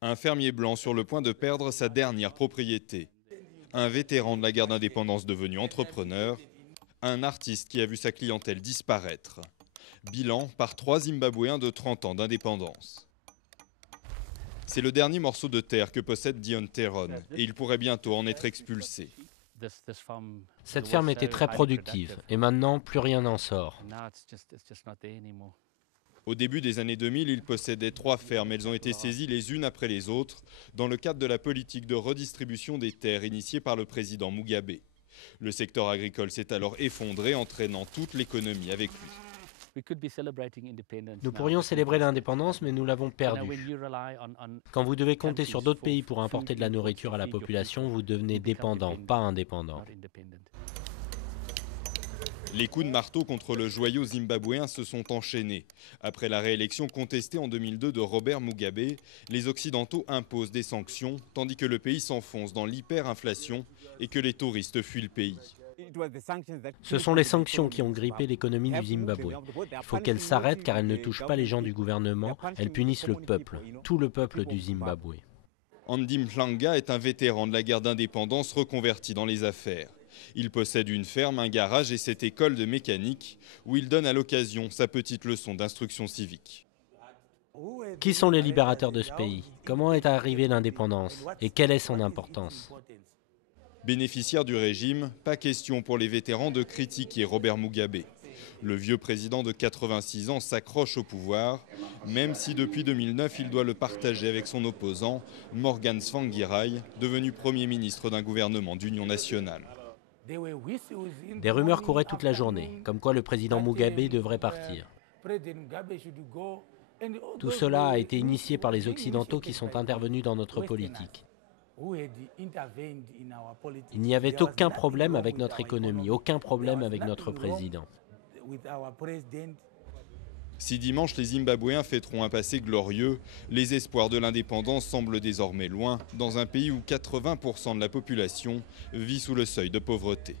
Un fermier blanc sur le point de perdre sa dernière propriété. Un vétéran de la guerre d'indépendance devenu entrepreneur. Un artiste qui a vu sa clientèle disparaître. Bilan par 3 Zimbabwéens de 30 ans d'indépendance. C'est le dernier morceau de terre que possède Dion Teron et il pourrait bientôt en être expulsé. Cette ferme était très productive et maintenant plus rien n'en sort. Au début des années 2000, il possédait 3 fermes. Elles ont été saisies les unes après les autres dans le cadre de la politique de redistribution des terres initiée par le président Mugabe. Le secteur agricole s'est alors effondré, entraînant toute l'économie avec lui. Nous pourrions célébrer l'indépendance, mais nous l'avons perdue. Quand vous devez compter sur d'autres pays pour importer de la nourriture à la population, vous devenez dépendant, pas indépendant. Les coups de marteau contre le joyau zimbabwéen se sont enchaînés. Après la réélection contestée en 2002 de Robert Mugabe, les Occidentaux imposent des sanctions, tandis que le pays s'enfonce dans l'hyperinflation et que les touristes fuient le pays. Ce sont les sanctions qui ont grippé l'économie du Zimbabwe. Il faut qu'elles s'arrêtent car elles ne touchent pas les gens du gouvernement, elles punissent le peuple, tout le peuple du Zimbabwe. Andy Mhlanga est un vétéran de la guerre d'indépendance reconverti dans les affaires. Il possède une ferme, un garage et cette école de mécanique où il donne à l'occasion sa petite leçon d'instruction civique. Qui sont les libérateurs de ce pays? Comment est arrivée l'indépendance? Et quelle est son importance? Bénéficiaire du régime, pas question pour les vétérans de critiquer Robert Mugabe. Le vieux président de 86 ans s'accroche au pouvoir, même si depuis 2009 il doit le partager avec son opposant, Morgan Tsvangirai, devenu Premier ministre d'un gouvernement d'union nationale. Des rumeurs couraient toute la journée, comme quoi le président Mugabe devrait partir. Tout cela a été initié par les Occidentaux qui sont intervenus dans notre politique. Il n'y avait aucun problème avec notre économie, aucun problème avec notre président. Si dimanche les Zimbabwéens fêteront un passé glorieux, les espoirs de l'indépendance semblent désormais loin, dans un pays où 80% de la population vit sous le seuil de pauvreté.